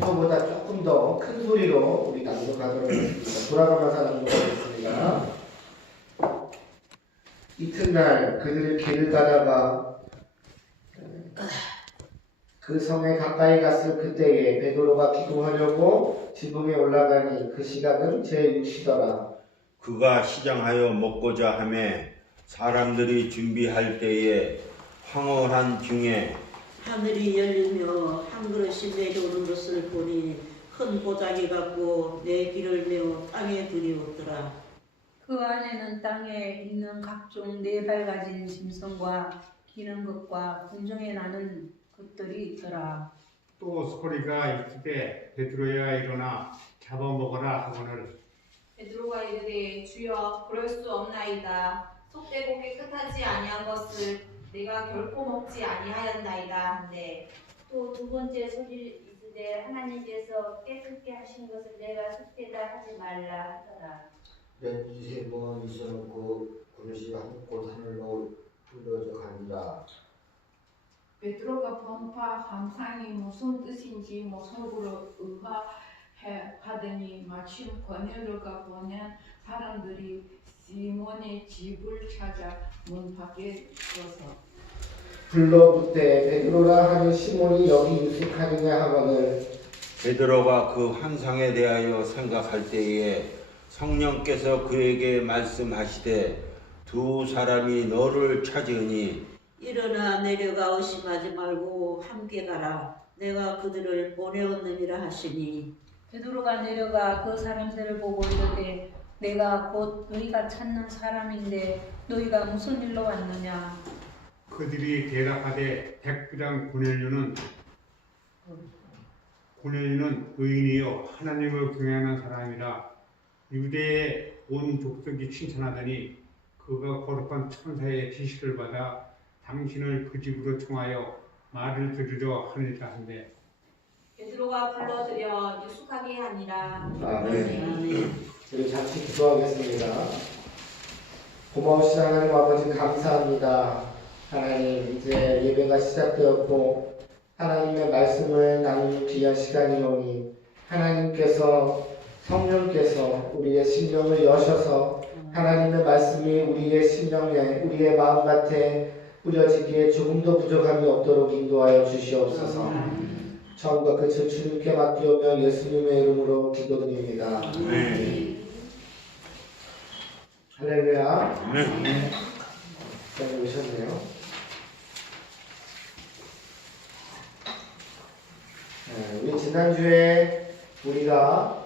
속도보다 조금 더 큰 소리로 우리 낭독하도록 하겠습니다. 돌아가면서 낭독하겠습니다. 이튿날 그들이 길을 가다가 그 성에 가까이 갔을 그때에 베드로가 기도하려고 지붕에 올라가니 그 시각은 제6시더라. 그가 시장하여 먹고자 하매 사람들이 준비할 때에 황홀한 중에 하늘이 열리며 한 그릇이 내려오는 것을 보니 큰 보자기 같고 내 길을 메워 땅에 들이오더라. 그 안에는 땅에 있는 각종 네 발 가진 짐승과 기는 것과 궁정에 나는 것들이 있더라. 또 소리가 있을 베드로야 일어나 잡아먹어라 하거늘. 베드로가 이르되 주여 그럴 수 없나이다. 속되고 깨끗하지 아니한 것을 내가 결코 먹지 아니하였나이다 한데 또 두 번째 소리 있으되 하나님께서 깨끗게 하신 것을 내가 속되다 하지 말라 하더라. 렌지 세 번 있어놓고 그릇이 한 곳 하늘로 흘러져 가니라. 베드로가 번파 환상이 무슨 뜻인지 속으로 의아하더니 마침 고넬료가 보낸 사람들이 시몬의 집을 찾아 문 밖에 서서 불러붙되 베드로라 하는 시몬이 여기 유숙하느냐 하거늘 베드로가 그 환상에 대하여 생각할 때에 성령께서 그에게 말씀하시되 두 사람이 너를 찾으니 일어나 내려가 의심하지 말고 함께 가라. 내가 그들을 보내었느니라 하시니 베드로가 내려가 그 사람들을 보고 이르되 내가 곧 너희가 찾는 사람인데 너희가 무슨 일로 왔느냐. 그들이 대답하되 백부장 고넬료는 의인이요 하나님을 경외하는 사람이라. 유대의 온 족속이 칭찬하더니 그가 거룩한 천사의 지시를 받아 당신을 그 집으로 청하여 말을 들으려 하느니라 한데 베드로가 불러들여 유숙하게 하니라. 아멘. 우리 같이 기도하겠습니다. 고마우신 하나님 아버지 감사합니다. 하나님 이제 예배가 시작되었고 하나님의 말씀을 나누는 귀한 시간이오니 하나님께서 성령께서 우리의 심령을 여셔서 하나님의 말씀이 우리의 심령에 우리의 마음밭에 뿌려지기에 조금도 부족함이 없도록 인도하여 주시옵소서. 처음과 끝을 주님께 맡기오며 예수님의 이름으로 기도드립니다. 할렐루야. 잘 오셨네요. 우리 지난주에 우리가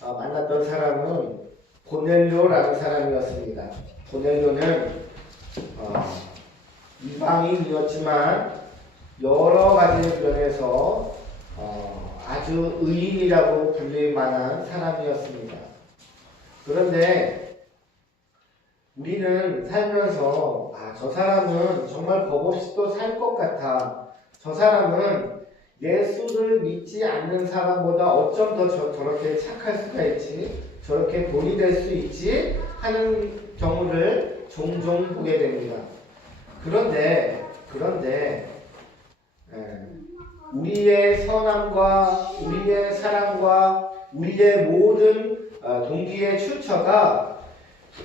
만났던 사람은 고넬료라는 사람이었습니다. 고넬료는 이방인이었지만 여러 가지 면에서 아주 의인이라고 불릴 만한 사람이었습니다. 그런데 우리는 살면서 저 사람은 정말 겁 없이 또 살 것 같아. 저 사람은 예수를 믿지 않는 사람보다 어쩜 더 저렇게 착할 수가 있지? 저렇게 돈이 될 수 있지? 하는 경우를 종종 보게 됩니다. 그런데 우리의 선함과 우리의 사랑과 우리의 모든 동기의 출처가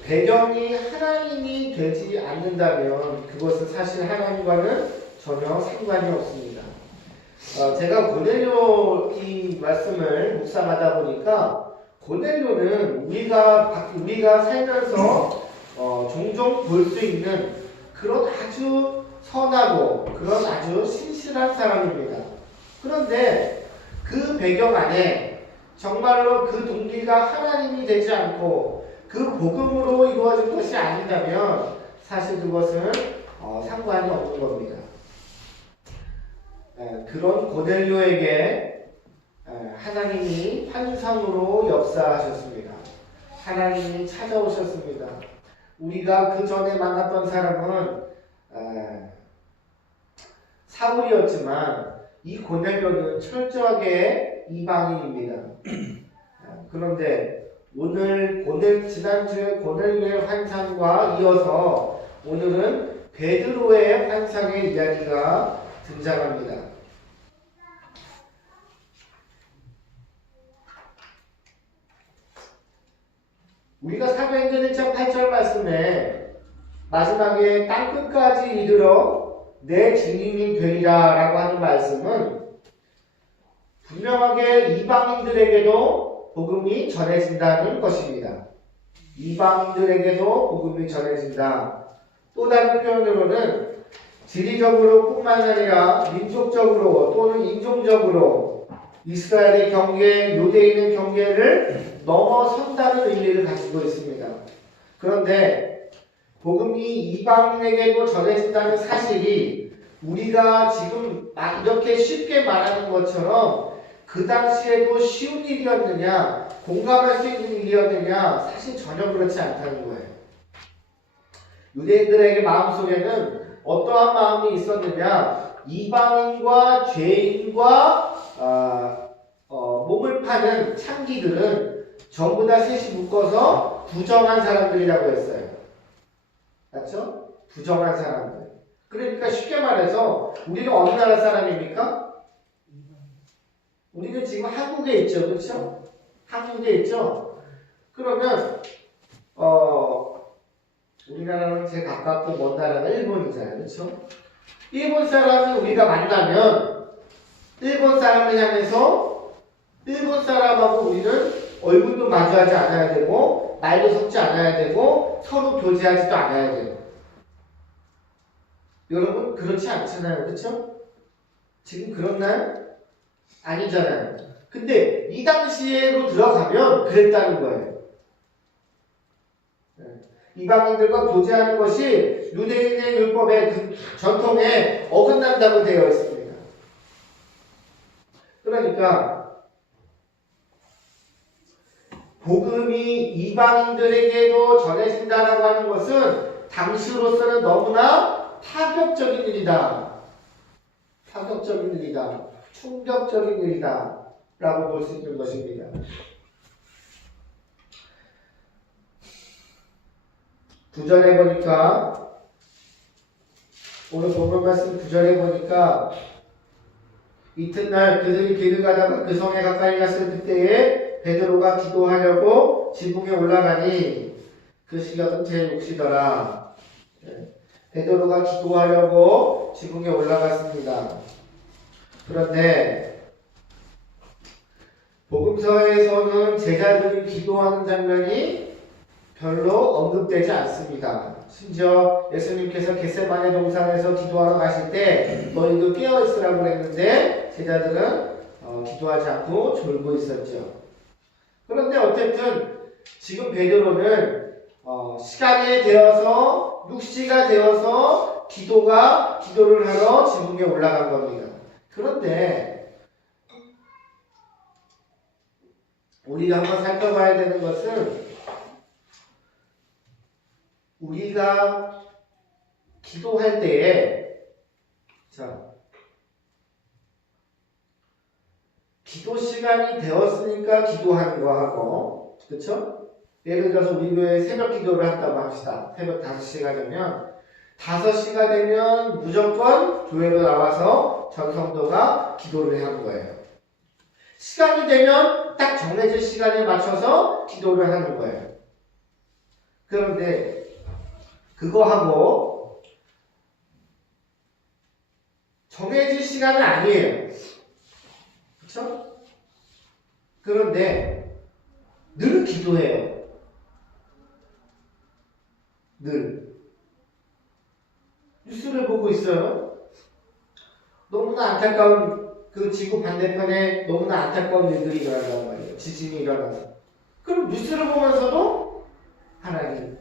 배경이 하나님이 되지 않는다면 그것은 사실 하나님과는 전혀 상관이 없습니다. 제가 고넬료 이 말씀을 묵상하다 보니까 고넬료는 우리가 살면서 종종 볼 수 있는 그런 아주 선하고 그런 아주 신실한 사람입니다. 그런데 그 배경 안에 정말로 그 동기가 하나님이 되지 않고 그 복음으로 이루어진 것이 아니라면 사실 그것은 상관이 없는 겁니다. 그런 고넬료에게 하나님이 환상으로 역사하셨습니다. 하나님이 찾아오셨습니다. 우리가 그 전에 만났던 사람은 사울이었지만 이 고넬료는 철저하게 이방인입니다. 그런데 지난주에 고넬료의 환상과 이어서 오늘은 베드로의 환상의 이야기가 등장합니다. 우리가 사도행전 1장 8절 말씀에 마지막에 땅끝까지 이르러 내 주님이 되리라 라고 하는 말씀은 분명하게 이방인들에게도 복음이 전해진다는 것입니다. 이방인들에게도 복음이 전해진다. 또 다른 표현으로는 지리적으로 뿐만 아니라 민족적으로 또는 인종적으로 이스라엘의 경계, 유대인의 경계를 넘어선다는 의미를 가지고 있습니다. 그런데 복음이 이방인에게도 전해진다는 사실이 우리가 지금 이렇게 쉽게 말하는 것처럼 그 당시에도 쉬운 일이었느냐, 공감할 수 있는 일이었느냐, 사실 전혀 그렇지 않다는 거예요. 유대인들에게 마음속에는 어떠한 마음이 있었느냐, 이방인과 죄인과 몸을 파는 창기들은 전부 다 셋이 묶어서 부정한 사람들이라고 했어요. 맞죠? 부정한 사람들. 그러니까 쉽게 말해서 우리는 어느 나라 사람입니까? 우리는 지금 한국에 있죠. 그렇죠? 한국에 있죠? 그러면 우리나라는 제일 가깝고 먼 나라가 일본이잖아요. 그렇죠? 일본 사람을 우리가 만나면 일본 사람을 향해서 일본 사람하고 우리는 얼굴도 마주하지 않아야 되고 말도 섞지 않아야 되고 서로 교제하지도 않아야 돼요. 여러분 그렇지 않잖아요. 그렇죠? 지금 그렇나요? 아니잖아요. 근데 이 당시에로 들어가면 그랬다는 거예요. 이방인들과 교제하는 것이 유대인의 율법의 그 전통에 어긋난다고 되어 있습니다. 그러니까 복음이 이방인들에게도 전해진다라고 하는 것은 당시로서는 너무나 파격적인 일이다. 파격적인 일이다. 충격적인 일이다. 라고 볼 수 있는 것입니다. 구절에 보니까 오늘 본문 말씀 9절에 보니까 이튿날 그들이 길을 가다가 그 성에 가까이 갔을 그때에 베드로가 기도하려고 지붕에 올라가니 그 시각은 제6시더라. 베드로가 기도하려고 지붕에 올라갔습니다. 그런데 복음서에서는 제자들이 기도하는 장면이 별로 언급되지 않습니다. 심지어 예수님께서 겟세마네 동산에서 기도하러 가실 때 너희도 깨어있으라고 했는데 제자들은 기도하지 않고 졸고 있었죠. 그런데 어쨌든 지금 베드로는 시간이 되어서 6시가 되어서 기도를 하러 지붕에 올라간 겁니다. 그런데 우리가 한번 살펴봐야 되는 것은 우리가 기도할 때에 기도 시간이 되었으니까 기도하는 거하고 그렇죠? 예를 들어서 우리 교회에 새벽 기도를 한다고 합시다. 새벽 5시가 되면 5시가 되면 무조건 교회로 나와서 전 성도가 기도를 하는 거예요. 시간이 되면 딱 정해진 시간에 맞춰서 기도를 하는 거예요. 그런데 그거하고 정해진 시간은 아니에요. 그렇죠? 그런데 늘 기도해요. 늘. 뉴스를 보고 있어요. 너무나 안타까운 그 지구 반대편에 너무나 안타까운 일들이 일어난단 말이에요. 지진이 일어나서. 그럼 뉴스를 보면서도 하나님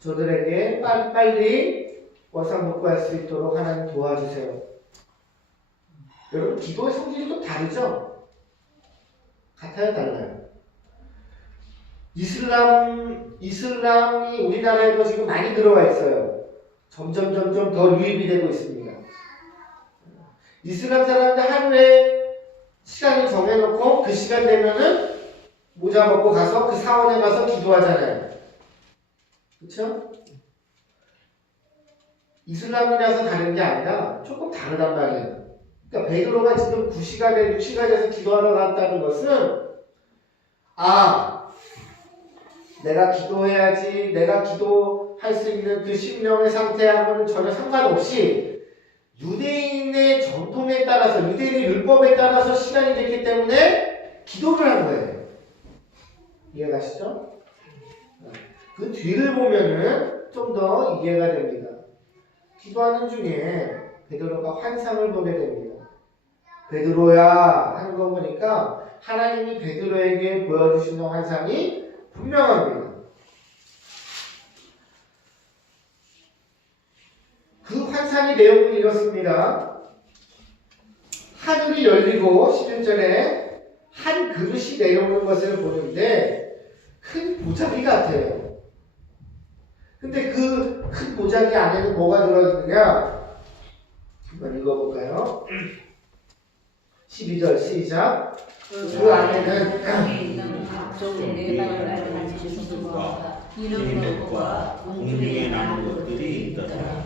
저들에게 빨리 원상 복구할 수 있도록 하나님 도와주세요. 여러분 기도의 성질이 또 다르죠? 같아요? 달라요? 이슬람이 우리나라에도 지금 많이 들어와 있어요. 점점 더 유입이 되고 있습니다. 이슬람 사람들 하루에 시간을 정해놓고 그 시간 되면은 모자 벗고 가서 그 사원에 가서 기도하잖아요. 그렇죠? 이슬람이라서 다른 게 아니라 조금 다르단 말이에요. 그러니까 베드로가 지금 9시가 돼 6시가 돼서 기도하러 갔다는 것은 내가 기도해야지, 내가 기도할 수 있는 그 심령의 상태하고는 전혀 상관없이 유대인의 전통에 따라서, 유대인의 율법에 따라서 시간이 됐기 때문에 기도를 한 거예요. 이해가시죠? 그 뒤를 보면은 좀 더 이해가 됩니다. 기도하는 중에 베드로가 환상을 보게 됩니다. 베드로야 하는 거 보니까 하나님이 베드로에게 보여주시는 환상이 분명합니다. 그 환상의 내용은 이렇습니다. 하늘이 열리고 11절에 한 그릇이 내려오는 것을 보는데 큰 보자기 같아요. 근데 그 큰 보자기 안에는 뭐가 들어있느냐? 한번 읽어볼까요? 12절 시작. 그 안에는 땅에 있는 각종 네 발을 가진 짐승과 기는 것과 공중에 나는 것들이 있더라.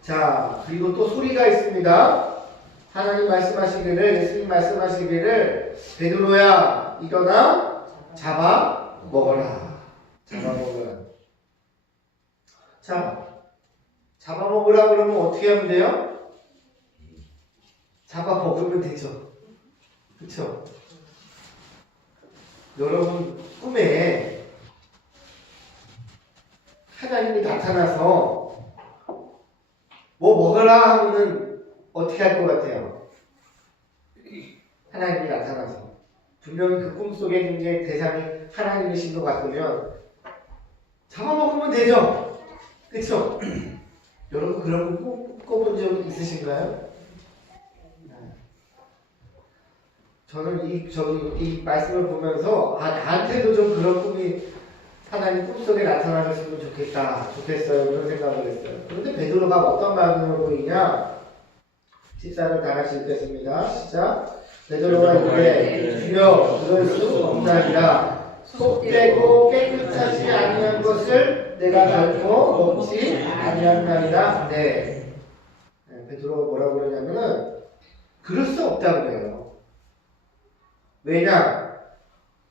자, 그리고 또 소리가 있습니다. 하나님 말씀하시기를, 예수님 말씀하시기를, 베드로야 일어나 잡아 먹어라. 잡아 먹어라. 자, 잡아먹으라 그러면 어떻게 하면 돼요? 잡아먹으면 되죠. 그쵸? 여러분 꿈에 하나님이 나타나서 뭐 먹으라 하면은 어떻게 할 것 같아요? 하나님이 나타나서 분명히 그 꿈속에 있는 게 대상이 하나님이신 것 같으면 잡아먹으면 되죠? 그쵸? 여러분 그런 꿈 꿔본 적 있으신가요? 저는 이 말씀을 보면서 나한테도 좀 그런 꿈이 하나님 꿈속에 나타나셨으면 좋겠어요 그런 생각을 했어요. 그런데 베드로가 어떤 반응을 보이냐? 14절 다 같이 읽겠습니다. 시작. 베드로가 이르되 주여 그럴 수 없나이다. 속되고 깨끗하지 아니한 것을 내가 결코 먹지 아니한나이다. 네. 베드로가 뭐라고 그러냐면은 그럴 수 없다고 그래요. 왜냐?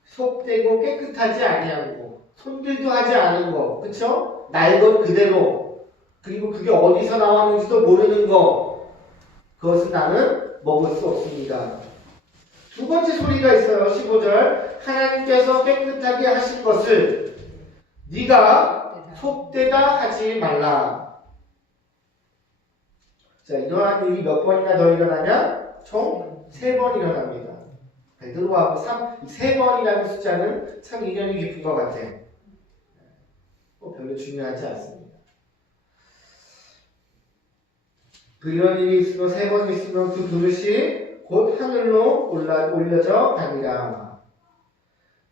속되고 깨끗하지 아니한 거, 손질도 하지 않은 거, 그쵸? 날 것 그대로, 그리고 그게 어디서 나왔는지도 모르는 거, 그것은 나는 먹을 수 없습니다. 두 번째 소리가 있어요. 15절. 하나님께서 깨끗하게 하신 것을 네가 속되다 하지 말라. 자, 이러한 일이 몇 번이나 더 일어나냐? 총 3번 일어납니다. 베드로하고 3번이라는 숫자는 참 인연이 깊은 것 같아요. 별로 중요하지 않습니다. 이런 일이 있으면 3번 있으면 그 그릇이 곧 하늘로 올려져 가니라.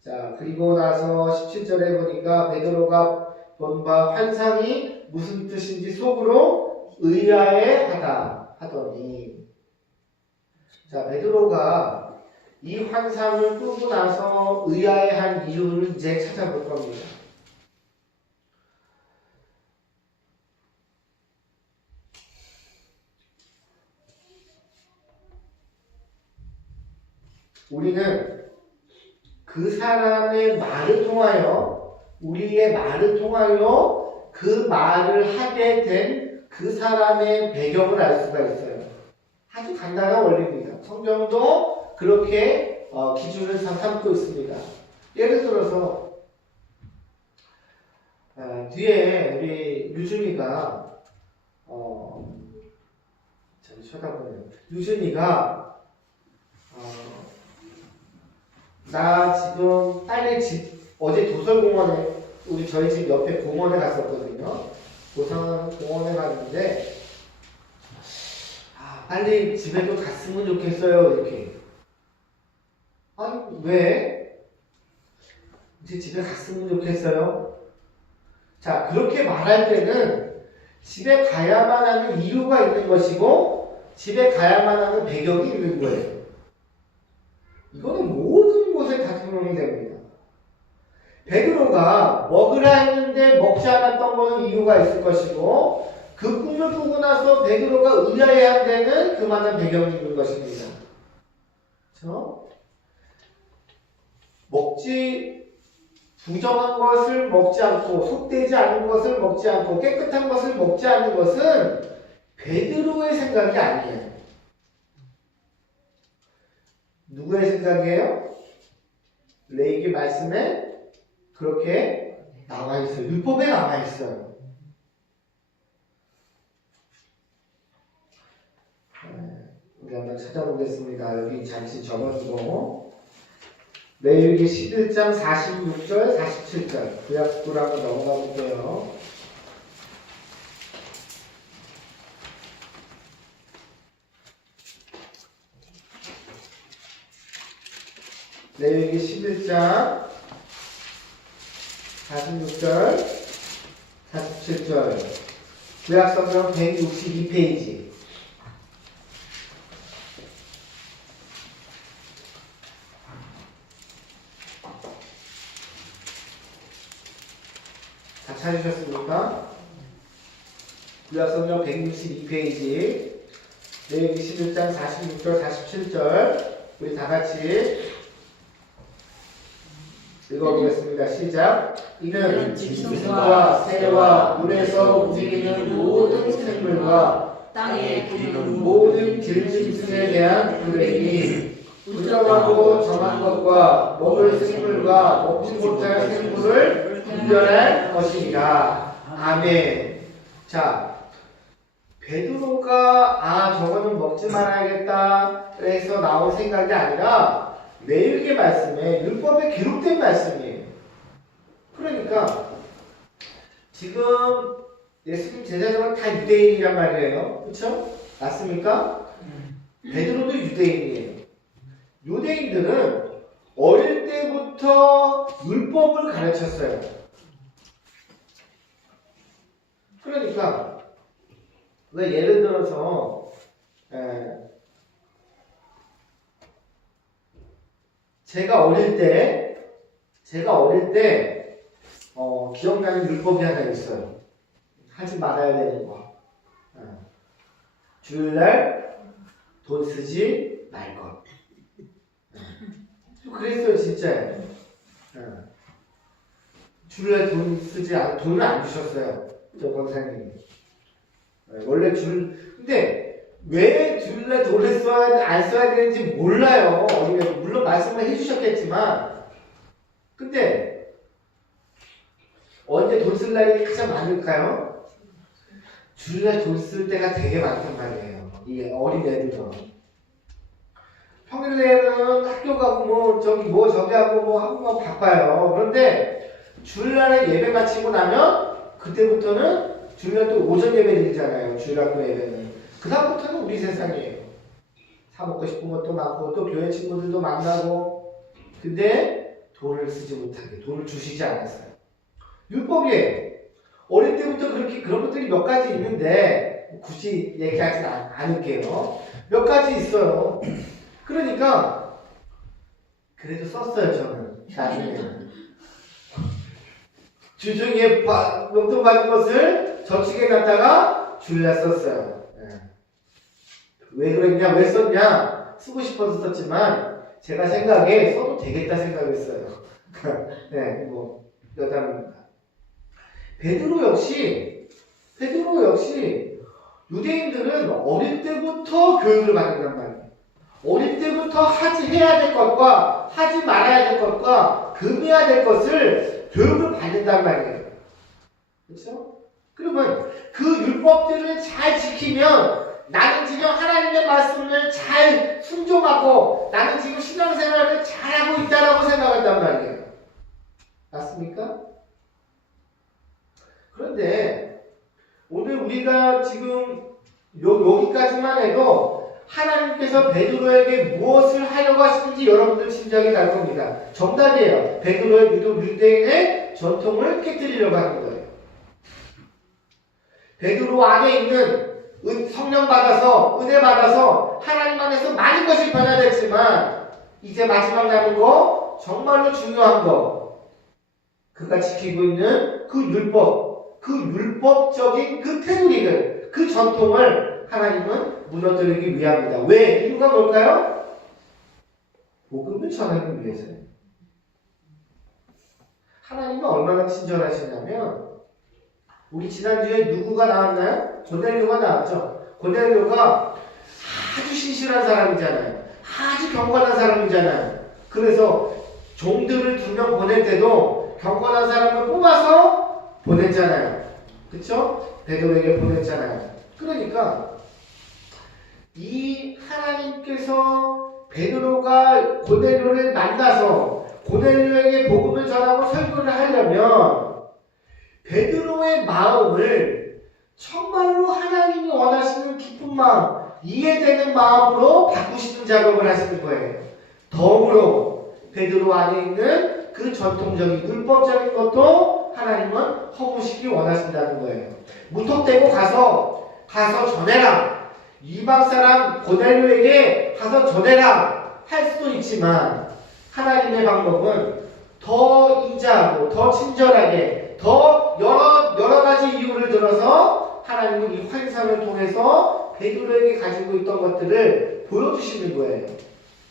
자, 그리고 나서 17절에 보니까 베드로가 본 바 환상이 무슨 뜻인지 속으로 의아해하다 하더니, 자, 베드로가 이 환상을 꾸고 나서 의아해한 이유를 이제 찾아볼 겁니다. 우리는 그 사람의 말을 통하여, 우리의 말을 통하여 그 말을 하게 된 그 사람의 배경을 알 수가 있어요. 아주 간단한 원리입니다. 성경도 그렇게 기준을 삼고 있습니다. 예를 들어서 뒤에 우리 유준이가 잘 쳐다보네요. 유준이가 나 지금 빨리 어제 도서공원에, 저희 집 옆에 공원에 갔었거든요. 공원에 갔는데 빨리 집에도 갔으면 좋겠어요. 이렇게. 아니 왜? 이제 집에 갔으면 좋겠어요. 자, 그렇게 말할 때는 집에 가야만 하는 이유가 있는 것이고 집에 가야만 하는 배경이 있는 거예요. 이거는 모든 곳에 다 적용이 됩니다. 베드로가 먹으라 했는데 먹지 않았던 것은 이유가 있을 것이고, 그 꿈을 꾸고 나서 베드로가 의아해한 데는 그만한 배경이 있는 것입니다. 그렇죠? 먹지 부정한 것을 먹지 않고 속되지 않은 것을 먹지 않고 깨끗한 것을 먹지 않는 것은 베드로의 생각이 아니에요. 누구의 생각이에요? 레위기 말씀에 그렇게 나와 있어요. 율법에 나와 있어요. 우리 한번 찾아보겠습니다. 여기 잠시 적어두고 레위기 11장 46절 47절 구약식으로 한번 넘어가 볼게요. 레위기 11장 46절 47절 구약성경 162페이지 다 찾으셨습니까? 구약성경 162페이지 레위기 11장 46절 47절 우리 다같이 읽어보겠습니다. 시작. 이는 짐승과 새와 물에서 움직이는 모든 생물과 땅에 기는 모든 들짐승에 대한 불행이 부정하고 정한 것과 먹을 생물과 먹지 못할 생물을 분별할 것이니라. 아멘. 자, 베드로가 저거는 먹지 말아야겠다 해서 나온 생각이 아니라 레위기 말씀에 율법에 기록된 말씀이에요. 그러니까 지금 예수님 제자들은 다 유대인이란 말이에요. 그렇죠? 맞습니까? 베드로도 유대인이에요. 유대인들은 어릴 때부터 율법을 가르쳤어요. 그러니까 왜 예를 들어서 제가 어릴 때 기억나는 율법이 하나 있어요. 하지 말아야 되는 거. 주일날 돈 쓰지 말 것. 그랬어요, 진짜요. 주일날 돈을 안 주셨어요. 저 권사님이. 원래 근데 왜 주일날 돈을 안 써야 되는지 몰라요. 어린애도 물론 말씀을 해주셨겠지만, 근데 언제 돈 쓸 날이 가장 많을까요? 주일날 돈 쓸 때가 되게 많단 말이에요. 이 어린애들은. 평일에는 학교 가고 저기 하고 하고 바빠요. 그런데 주일날에 예배 마치고 나면 그때부터는 주일날 또 오전 예배 드리잖아요. 주일학교 예배는. 그 다음부터는 우리 세상이에요. 사 먹고 싶은 것도 많고 또 교회 친구들도 만나고. 근데 돈을 쓰지 못하게 돈을 주시지 않았어요. 율법이에요. 어릴 때부터 그런 것들이 몇 가지 있는데 굳이 얘기하진 않을게요. 몇 가지 있어요. 그러니까 그래도 썼어요. 저는 나중에는 주중에 용돈 받은 것을 저축해 놨다가 주일날 썼어요. 왜 그랬냐, 왜 썼냐, 쓰고 싶어서 썼지만 제가 생각에 써도 되겠다 생각했어요. 네, 여담입니다. 베드로 역시 유대인들은 어릴 때부터 교육을 받는단 말이에요. 어릴 때부터 해야 될 것과 하지 말아야 될 것과 금해야 될 것을 교육을 받는단 말이에요. 그렇죠? 그러면 그 율법들을 잘 지키면 나는 지금 하나님의 말씀을 잘 순종하고 나는 지금 신앙생활을 잘하고 있다라고 생각한단 말이에요. 맞습니까? 그런데 오늘 우리가 지금 여기까지만 해도 하나님께서 베드로에게 무엇을 하려고 하시는지 여러분들 짐작이 날 겁니다. 정답이에요. 베드로의 유대인의 전통을 깨뜨리려고 하는 거예요. 베드로 안에 있는 성령 받아서 은혜 받아서 하나님 안에서 많은 것이 변화됐지만 이제 마지막 남은 거 정말로 중요한 거 그가 지키고 있는 그 율법적인 그 테두리를 그 전통을 하나님은 무너뜨리기 위함이다. 왜? 이유가 뭘까요? 복음을 전하기 위해서요. 하나님은 얼마나 친절하시냐면 우리 지난주에 누구가 나왔나요? 고넬료가 나왔죠. 고넬료가 아주 신실한 사람이잖아요. 아주 경건한 사람이잖아요. 그래서 종들을 2명 보낼 때도 경건한 사람을 뽑아서 보냈잖아요. 그쵸? 베드로에게 보냈잖아요. 그러니까 이 하나님께서 베드로가 고넬료를 만나서 고넬료에게 복음을 전하고 설교를 하려면 베드로의 마음을 정말로 하나님이 원하시는 깊은 마음, 이해되는 마음으로 바꾸시는 작업을 하시는 거예요. 덤으로 베드로 안에 있는 그 전통적인 율법적인 것도 하나님은 허무시기 원하신다는 거예요. 무턱대고 가서 전해라. 이방 사람 고넬료에게 가서 전해라 할 수도 있지만 하나님의 방법은 더 인자하고 더 친절하게 더 여러 가지 이유를 들어서 하나님은 이 환상을 통해서 베드로에게 가지고 있던 것들을 보여주시는 거예요.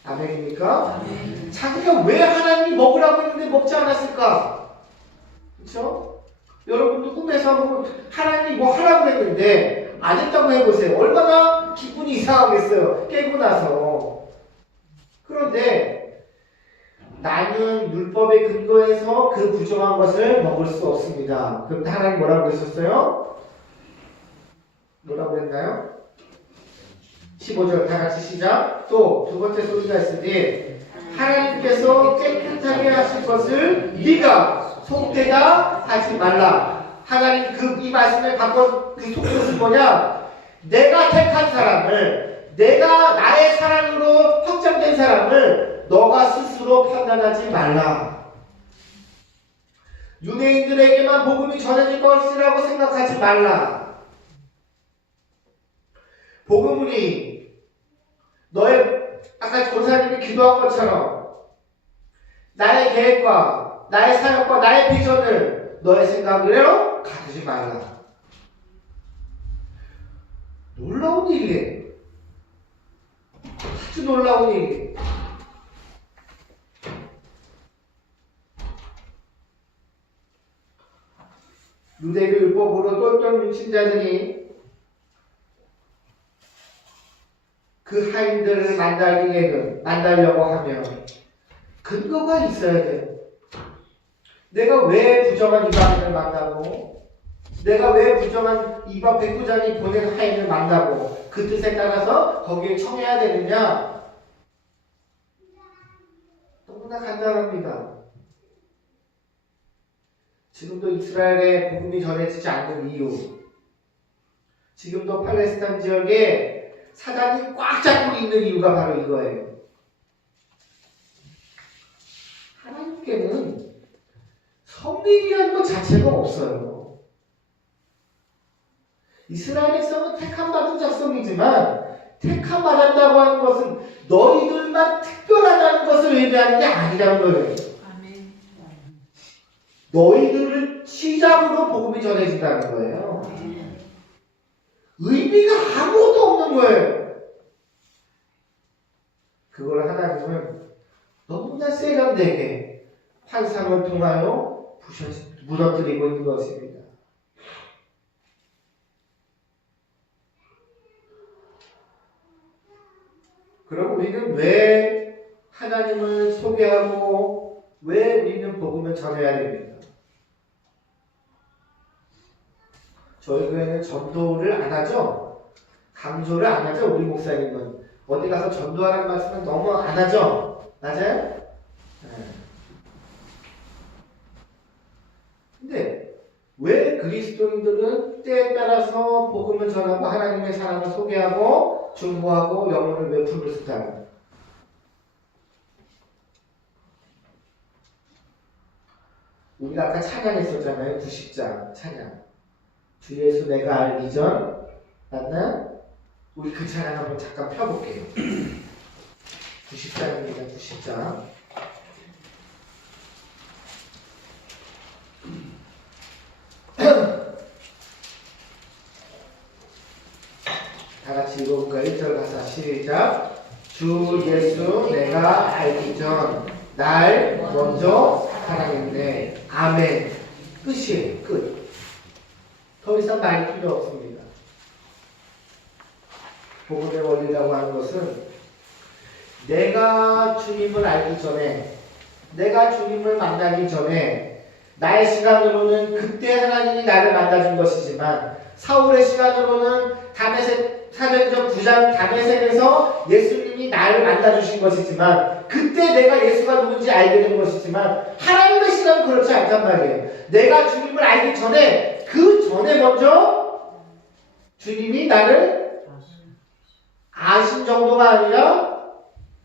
아멘입니까? 아멘. 자기가 왜 하나님이 먹으라고 했는데 먹지 않았을까? 그렇죠? 여러분도 꿈에서 한번 하나님이 뭐 하라고 했는데 안 했다고 해보세요. 얼마나 기분이 이상하겠어요. 깨고 나서. 그런데 나는 율법에 근거해서 그 부정한 것을 먹을 수 없습니다. 그럼 하나님 뭐라고 했었어요? 뭐라고 했나요? 15절 다 같이 시작. 또 두 번째 소리가 있으니 하나님께서 깨끗하게 하실 것을 네가 속되다 하지 말라. 하나님 이 말씀에 바꿔 그 속뜻은 뭐냐? 내가 택한 사람을, 내가 나의 사랑으로 확장된 사람을 너가 스스로 판단하지 말라. 유대인들에게만 복음이 전해질 것이라고 생각하지 말라. 복음이 너의 아까 권사님이 기도한 것처럼 나의 계획과 나의 사역과 나의 비전을 너의 생각으로 가두지 말라. 놀라운 일이에요. 아주 놀라운 일이에요. 유대교 율법으로 똘똘 뭉친 자들이 그 하인들을 만나려고 하면 근거가 있어야 돼요. 내가 왜 부정한 이방인을 만나고 내가 왜 부정한 이방 백부장이 보낸 하인을 만나고 그 뜻에 따라서 거기에 청해야 되느냐? 너무나 간단합니다. 지금도 이스라엘에 복음이 전해지지 않는 이유, 지금도 팔레스타인 지역에 사단이 꽉 잡고 있는 이유가 바로 이거예요. 하나님께는 성민이라는 것 자체가 없어요. 이스라엘 백성은 택함받은 자손이지만 택함받았다고 하는 것은 너희들만 특별하다는 것을 의미하는 게 아니라는 거예요. 아멘. 너희들을 시작으로 복음이 전해진다는 거예요. 의미가 아무것도 없는 거예요. 그걸 하나님은 너무나 세련되게 환상을 통하여 무너뜨리고 있는 것입니다. 그럼 우리는 왜 하나님을 소개하고 왜 우리는 복음을 전해야 됩니까? 저희 교회는 전도를 안 하죠? 강조를 안 하죠? 우리 목사님은. 어디 가서 전도하라는 말씀은 너무 안 하죠? 맞아요? 네. 근데 왜 그리스도인들은 때에 따라서 복음을 전하고 하나님의 사랑을 소개하고 중보하고 영혼을 외품을 쓸까요? 우리가 아까 찬양했었잖아요. 90장 찬양. 주 예수 내가 알기 전 맞나? 우리 그 찬양 한번 잠깐 펴볼게요. 90장입니다. 90장. 다 같이 읽어볼까요? 1절 가사 시작. 주 예수 내가 알기 전 날 먼저 사랑했네. 아멘. 끝이에요. 끝. 더 이상 말이 필요 없습니다. 복음의 원리라고 하는 것은 내가 주님을 알기 전에, 내가 주님을 만나기 전에 나의 시간으로는 그때 하나님이 나를 만나준 것이지만 사울의 시간으로는 사도행전 9장 다메섹에서 예수님이 나를 만나주신 것이지만 그때 내가 예수가 누군지 알게 된 것이지만 하나님의 시간은 그렇지 않단 말이에요. 내가 주님을 알기 전에 그 전에 먼저 주님이 나를 아신 정도가 아니라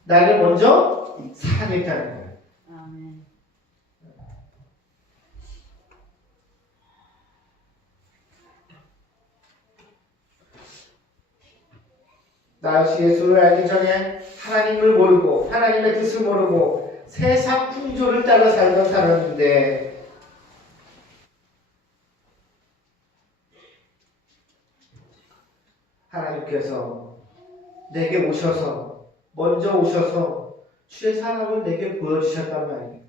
나를 먼저 사랑했다는 거예요. 아멘. 나 역시 예수를 알기 전에 하나님을 모르고 하나님의 뜻을 모르고 세상 풍조를 따라 살던 사람인데 하나님께서 내게 오셔서 먼저 오셔서 주의 사랑을 내게 보여주셨단 말이에요.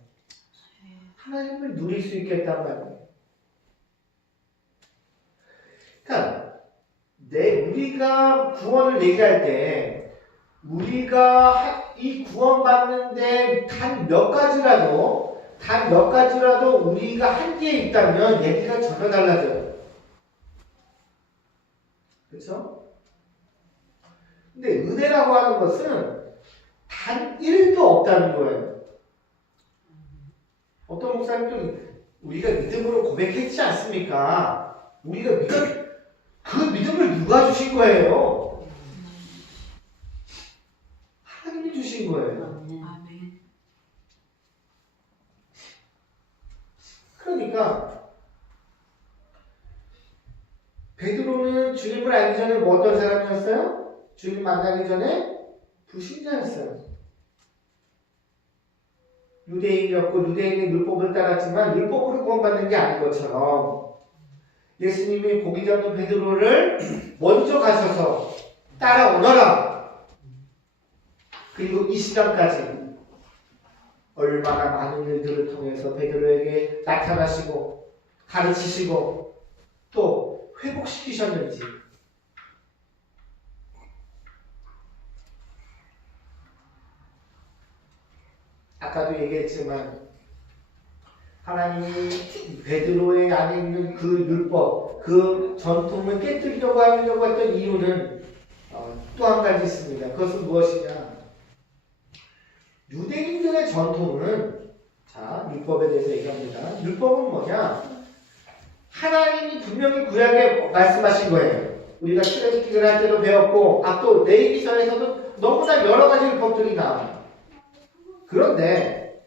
하나님을 누릴 수 있겠단 말이에요. 그러니까 우리가 구원을 얘기할 때 우리가 이 구원받는데 단 몇 가지라도 우리가 한계에 있다면 얘기가 전혀 달라져요. 그렇죠? 근데 은혜라고 하는 것은 단 1도 없다는 거예요. 어떤 목사님도 우리가 믿음으로 고백했지 않습니까? 그 믿음을 누가 주신 거예요? 하나님이 주신 거예요. 아멘. 그러니까 베드로는 주님을 알기 전에 뭐 어떤 사람이었어요? 주님 만나기 전에 불신자였어요. 유대인이었고 유대인의 율법을 따랐지만 율법으로 구원받는 게 아닌 것처럼 예수님이 보기 전에 베드로를 먼저 가셔서 따라오너라. 그리고 이 시간까지 얼마나 많은 일들을 통해서 베드로에게 나타나시고 가르치시고 또 회복시키셨는지. 아까도 얘기했지만 하나님이 베드로의 안에 있는 그 율법, 그 전통을 깨뜨리려고 하려고 했던 이유는 또 한 가지 있습니다. 그것은 무엇이냐? 유대인들의 전통은, 자, 율법에 대해서 얘기합니다. 율법은 뭐냐? 하나님이 분명히 구약에 말씀하신 거예요. 우리가 출애굽기를 할 때도 배웠고, 또 레위기서에서도 너무나 여러 가지 율법들이 나와요. 그런데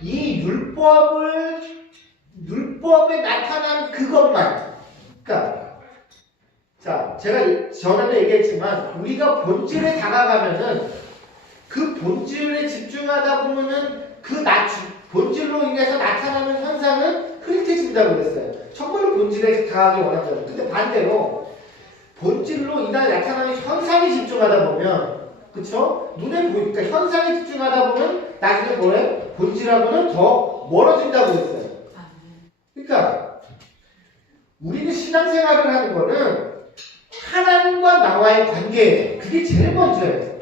이 율법에 나타난 그것만, 그러니까 제가 전에도 얘기했지만 우리가 본질에 다가가면은 그 본질에 집중하다 보면은 본질로 인해서 나타나는 현상은 흐릿해진다고 그랬어요. 정말로 본질에 다가가기 원한다고. 근데 반대로 본질로 인해 나타나는 현상에 집중하다 보면, 그쵸? 눈에 보이니까 현상에 집중하다 보면 나중에 뭐래? 본질하고는 더 멀어진다고 그랬어요. 그러니까 우리는 신앙생활을 하는 거는 하나님과 나와의 관계예요. 그게 제일 먼저예요.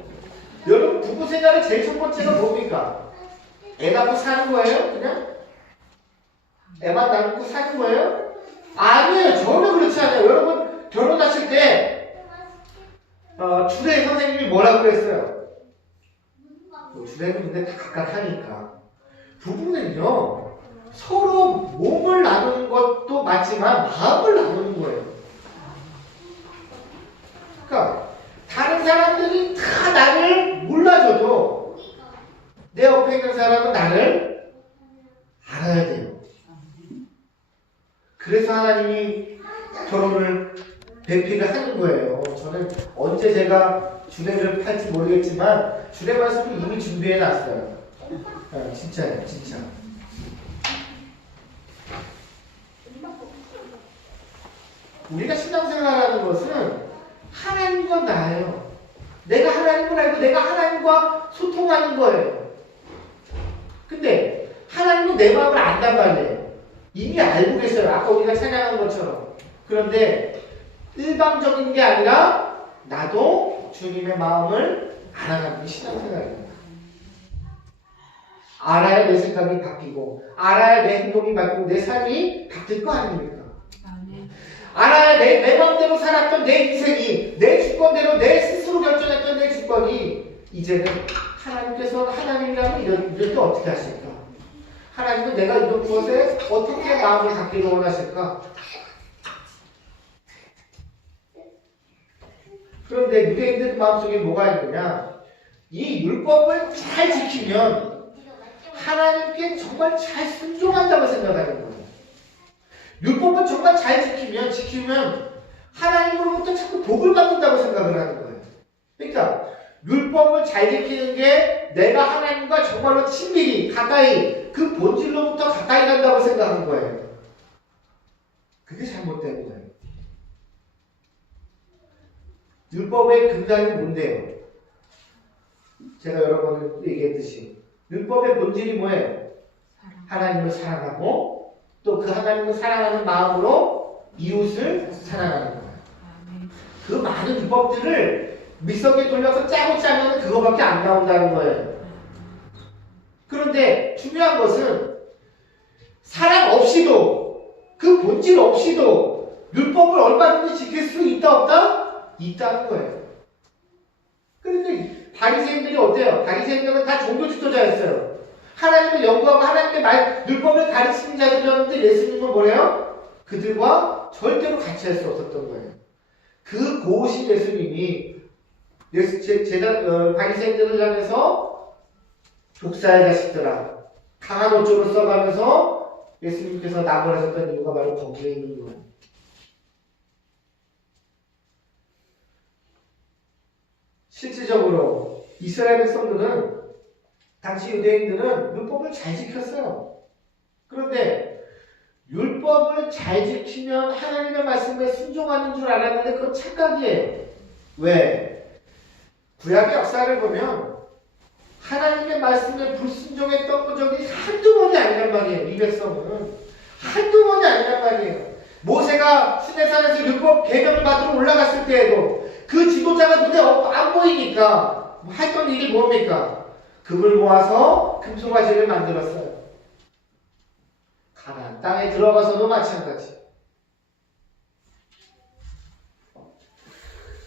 여러분 부부생활의 제일 첫 번째가 뭡니까? 애 낳고 사는 거예요? 그냥? 애만 낳고 사는 거예요? 아니에요. 전혀 그렇지 않아요. 여러분 결혼하실 때 주례 선생님이 뭐라고 그랬어요? 주례는 근데 다 각각 하니까. 부부는요, 서로 몸을 나누는 것도 맞지만 마음을 나누는 거예요. 그러니까 다른 사람들이 다 나를 몰라줘도 내 옆에 있는 사람은 나를 알아야 돼요. 그래서 하나님이 결혼을 배필을 하는 거예요. 저는 언제 제가 주례를 할지 모르겠지만 주례 말씀을 이미 준비해 놨어요. 진짜예요, 진짜. 우리가 신앙생활하는 것은 하나님과 나예요. 내가 하나님을 알고 내가 하나님과 소통하는 거예요. 근데 하나님은 내 마음을 안단 말이에요. 이미 알고 계세요. 아까 우리가 찬양한 것처럼. 그런데 일방적인 게 아니라 나도 주님의 마음을 알아가는 게 신앙생활입니다. 알아야 내 생각이 바뀌고 알아야 내 행동이 바뀌고 내 삶이 바뀔 거 아닙니까? 알아야 내 마음대로 살았던 내 인생이 내 주권대로 내 스스로 결정했던 내 주권이 이제는 하나님께서 하나님이라면 이럴 때 어떻게 하실까? 하나님은 내가 이런 무엇에 어떻게 마음을 갖기를 원하실까? 그런데 유대인들 마음속에 뭐가 있느냐? 이 율법을 잘 지키면 하나님께 정말 잘 순종한다고 생각하는 거예요. 율법을 정말 잘 지키면 하나님으로부터 자꾸 복을 받는다고 생각을 하는 거예요. 그러니까 율법을 잘 지키는 게 내가 하나님과 정말로 친밀히 가까이 그 본질로부터 가까이 간다고 생각하는 거예요. 그게 잘못된 거예요. 율법의 근간이 뭔데요? 제가 여러 번 얘기했듯이 율법의 본질이 뭐예요? 하나님을 사랑하고 또 그 하나님을 사랑하는 마음으로 이웃을 사랑하는 거예요. 그 많은 율법들을 밑석에 돌려서 짜고 짜면 그거밖에 안 나온다는 거예요. 그런데 중요한 것은 사랑 없이도 그 본질 없이도 율법을 얼마든지 지킬 수 있다 없다? 있다는 거예요. 그런데 바리새인들이 어때요? 바리새인들은 다 종교 지도자였어요. 하나님을 연구하고 하나님의 율법을 가르치는 자들이었는데 예수님은 뭐래요? 그들과 절대로 같이 할 수 없었던 거예요. 그 고우신 예수님이 바리새인들을 향해서 독사의 자식들아 강한 옷조를 써가면서 예수님께서 나무라셨던 이유가 바로 거기에 있는 거예요. 실질적으로 이스라엘 백성들은 당시 유대인들은 율법을 잘 지켰어요. 그런데 율법을 잘 지키면 하나님의 말씀에 순종하는 줄 알았는데 그건 착각이에요. 왜? 구약의 역사를 보면 하나님의 말씀에 불순종했던 적이 한두 번이 아니란 말이에요. 이 백성은 한두 번이 아니란 말이에요. 모세가 시내산에서 율법 계명을 받으러 올라갔을 때에도 그 지도자가 눈에 안 보이니까 했던 일이 뭡니까? 금을 모아서 금송아지를 만들었어요. 가나안 땅에 들어가서도 마찬가지.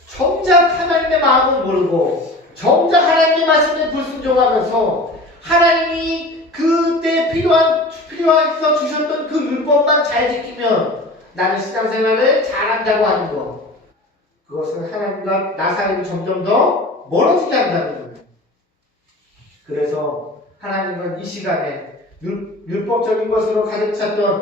정작 하나님의 마음을 모르고 정작 하나님의 말씀에 불순종하면서 하나님이 그때 필요해서 주셨던 그 율법만 잘 지키면 나는 신앙생활을 잘한다고 하는 것, 그것은 하나님과 나 사이를 점점 더 멀어지게 한다는 거예요. 그래서 하나님은 이 시간에 율법적인 것으로 가득 찼던